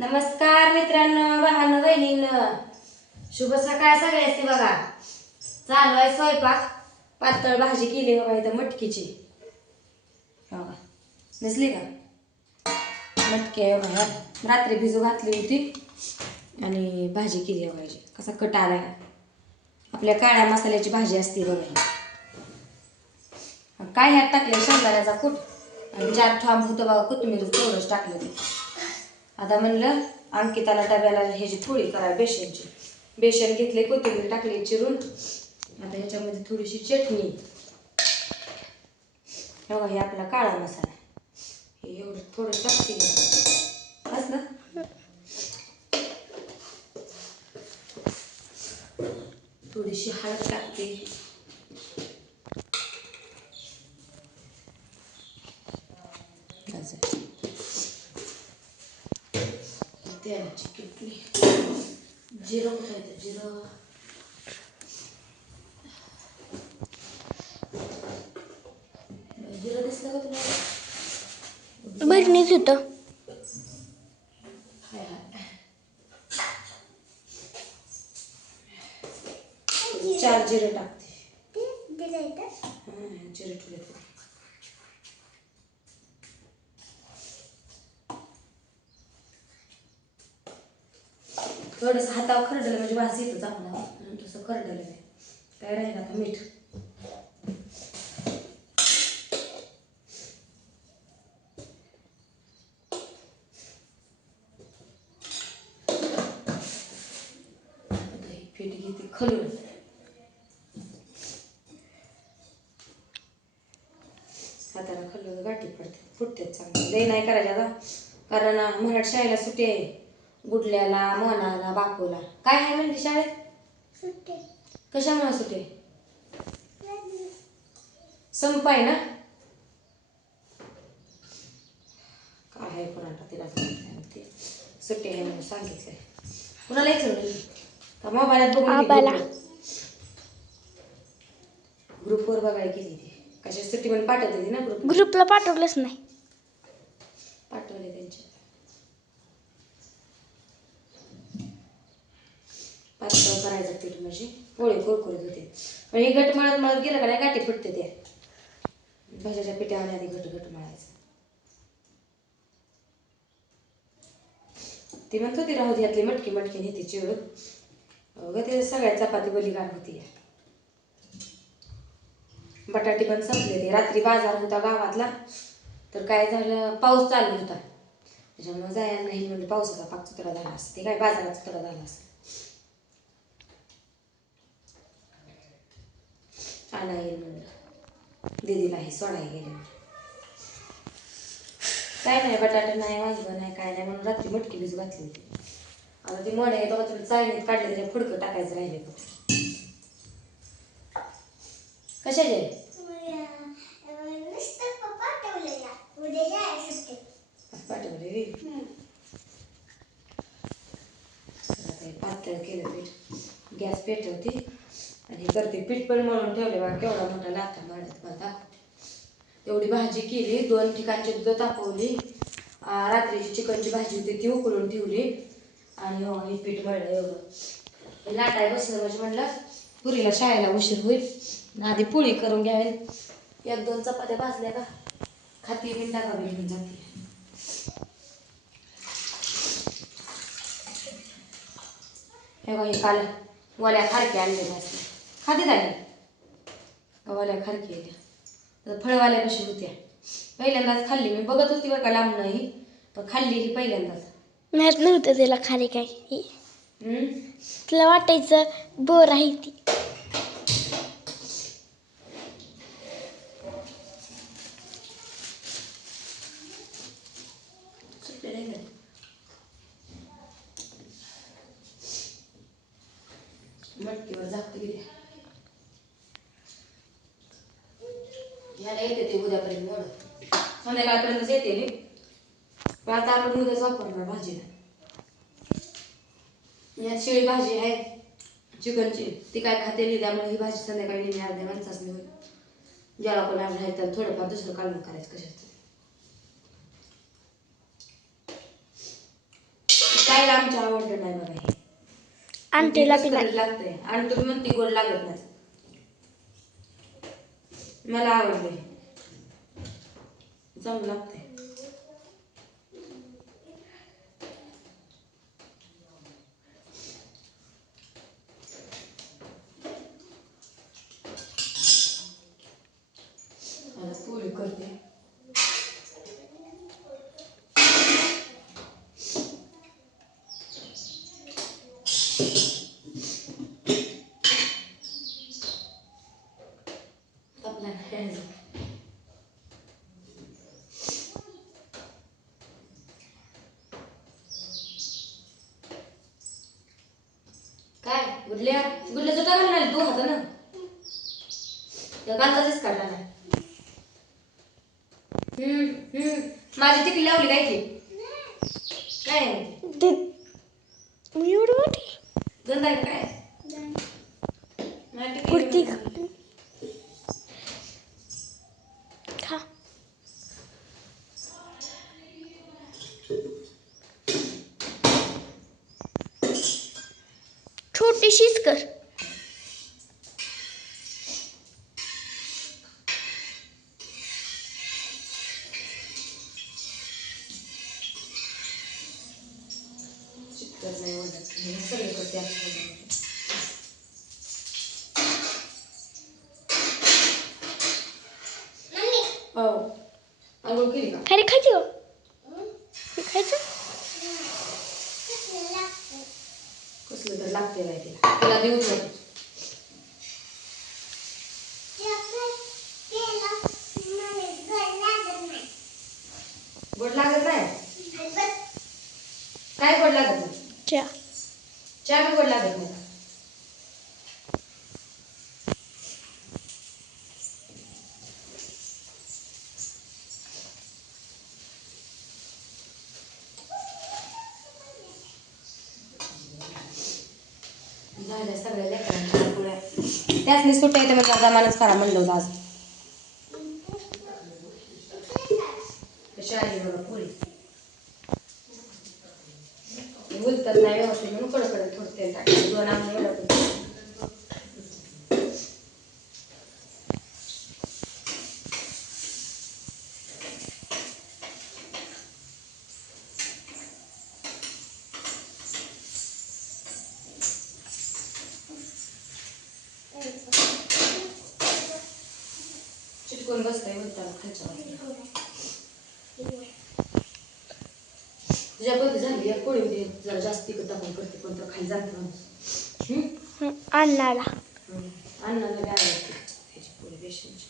नमस्कार मित्रांनो, भावांनो, बहिणींनो, शुभ सकाळ सगळ्यांनी. बघा चालू आहे स्वयंपाक. पातळ भाजी केली बघा इथं मटकीची. बघा नसली का मटकी आहे बघा, रात्री भिजू घातली होती आणि भाजी केली बघा. कसा कट आला. आपल्या काळ्या मसाल्याची भाजी असते बघा. काय ह्यात टाकले शेंगदाण्याचा कूट आणि 4 थांब होतं बघा, कोथिंबीर तेवढंच टाकलं ते. आता म्हणलं अंकिताला डब्याला ह्याची पोळी करा बेसनची. बेसन घेतले, कोथिंबीर टाकली चिरून. आता ह्याच्यामध्ये थोडीशी चटणी. हे बघा, हे आपला काळा मसाला. हे एवढं थोडं टाकते असं. थोडीशी हळद टाकते. तेलाची किटली, जिरं कुठायचं, जिरं जिरं दिसलं का तुम्हाला? भरणीच होतं. 4 जिरं टाकते. जिरं ठेवले. थोडंसं हातावर खरडलं म्हणजे वास येतो चांगला, म्हणून तसं खरडलं नाही. काय राहिलं का मीठ. पीठ घेते खलून. हाताला खल्लं गाठी पडते, फुटते चांगलं. लई नाही करायचं आता, कारण मराठी शाळेला सुट्टी आहे. गुडल्याला, मोनाला, बापूला. काय आहे म्हणते शाळेत सुट्टी? कशामुळे सुट्टी? संप आहे ना. काय आहे कोणाला तिला ते सुट्टी आहे म्हणून सांगितलंय. कुणाला यायचं का मोबाईलात बघून ग्रुपवर बघायला गेली ती. कशा सुट्टी पण पाठवते ती ना ग्रुपला पाठवलंच नाही. पाठवले त्यांच्या. पातळ करायचं पीठ म्हणजे पोळी कुरकुरीत होते. पण हे घट मळत मळत गेलं का नाही गाठी फुटते. त्या भाज्याच्या पिठावर आधी घट घट मळायचं. ती म्हणत होती राहू दे यातली मटकी मटकी नेते चिवड ग. ते सगळ्या चपाती बली गाठ होती. बटाटे पण संपले. ते रात्री बाजार होता गावातला, तर काय झालं, पाऊस चालू होता त्याच्यामुळे जायला नाही. म्हणजे पावसाचा पाक चुतडा झाला असं. ते काय बाजारात चुतडा झाला असं. आला येईल म्हणलं, दीदीला हे सोडायला गेले. काय नाही, बटाटे नाही, वांगं नाही, काय नाही, म्हणून रात्री मटकी भिजू घातली होती. आता ती मोठे येतो थोडी चाळणीत काढले, त्याच्या फुडकं टाकायचं राहिले. कशाचे पाठवले पातळ केलं पीठ. गॅस पेटवते आणि करते. पीठ पण मळून ठेवले बघा. केवढा मोठा लाथा मारत मला दाखवते. एवढी भाजी केली. 2 ठिकाणची दूध तापवली. रात्रीची चिकनची भाजी होती ती उकळून ठेवली. आणि हे पीठ मळलं एवढं. लाटाय बसलं म्हणजे म्हणलं पुरीला शाळेला उशीर होईल, आधी पोळी करून घ्यावी. 1-2 चपात्या भाजल्या का खाती मिनटा का घेऊन जाते. हे बघा, हे काल वल्या खारक्या आणलेल्या असल्या. खाते आली वल्या खारकी तर फळवाल्या कशी होत्या. पहिल्यांदाच खाल्ली मी. बघत होती बरं का लांब नाही, पण खाल्ली ही पहिल्यांदाच. माहित नव्हतं त्याला खाली काय. तिला वाटायचं बोर आहे ती. मटकीवर झाकते गेली. याला येते ते उद्यापर्यंत मोड. संध्याकाळपर्यंतच येते मी. पण आता आपण उद्याच वापरणार भाजीला. यात शिळी भाजी आहे चिकनची, ती काय खाते त्यामुळे ही भाजी संध्याकाळी नेहमी अर्ध्या माणसाच होईल. ज्याला कोण आज आहे तर थोडंफार दुसरं काढून करायचं कशाचं. ताईला आमच्या आवडलं नाही बघा हे. आंटीला ती बी नाही. कसं लागतंय आणि तुम्ही म्हणते गोड लागत नाही. मला आवडले, चांगलं लागतंय. आता पोळी करते. आपला काय गुडल्याचं टाकलं नाही तू हाता ना त्या कांदाच काढला नाही. माझी टिकली लावली काय की काय मी एवढं मोठी गंध आहे का काय माझी कुर्ती टिकली खा. छोटीशीच कर. चिकटत नाही वाटत सगळे करते असं. हो अंघोळ केली का? खारी खायची हो खायचं. कसलं तर लागते नाही तिला तिला देऊ नको. गोड लागत नाही काय गोड लागत नाही चहा. चहा बी गोड लागत नाही. झाल्या सगळ्या लेकरांच्या पोळ्या त्यासनी सुट्ट्या येते म्हणजे जमानच करा म्हणलं होतं आज. कशी आली बघा पोळी बोलतात नाही व्यवस्थित म्हणून कडकडत थोडं तेल टाकायचं 2 आंबे एवढं. चिटकून बसतंय बोलताना खायच्या तुझ्या कधी झाली एक पोळी दे जरा जास्त तिखट आपण करते कोणतं खाली जाते माणूस. अण्णाला अन्नाला काय आवडते त्याची पोळी बेसनची.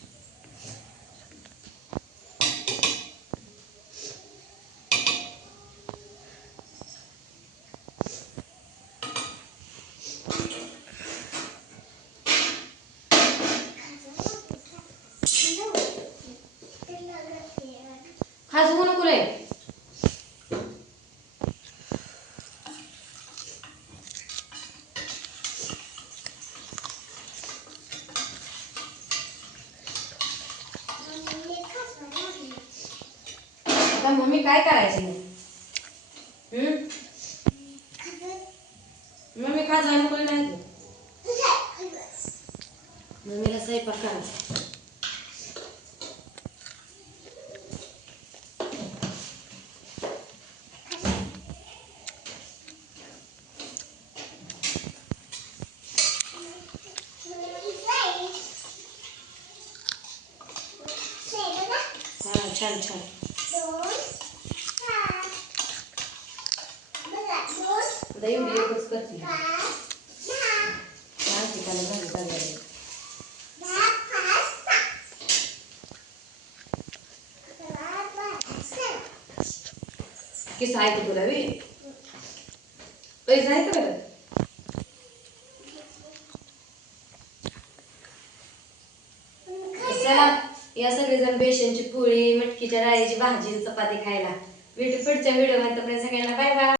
खाजवू नको रे. आता मम्मी काय करायची मम्मी खाजवायला नको नाही मम्मीला स्वयंपाक करायचा. छान छान आता एवढी एकच करते त्याला भाजी चालली किस आहे का तुला बी पैसा आहे का चला या सगळेजण बेसनची पोळी मटकीच्या डाळीची भाजी चपाती खायला भेटू पुढच्या व्हिडिओ मध्ये. सगळ्यांना बाय बाय.